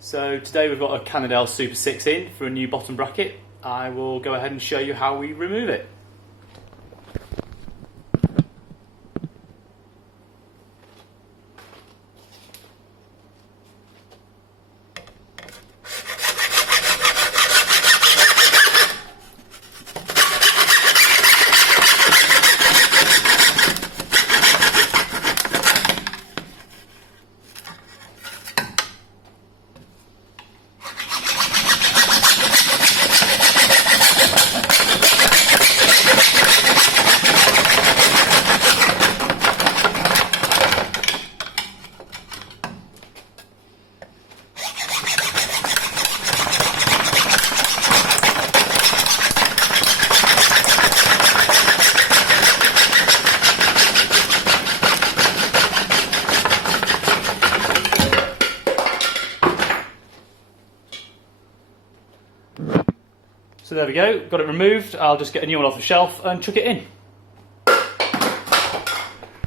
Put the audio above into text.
So today we've got a Cannondale SuperSix in for a new bottom bracket. I will go ahead and show you how we remove it. So there we go, got it removed. I'll just get a new one off the shelf and chuck it in.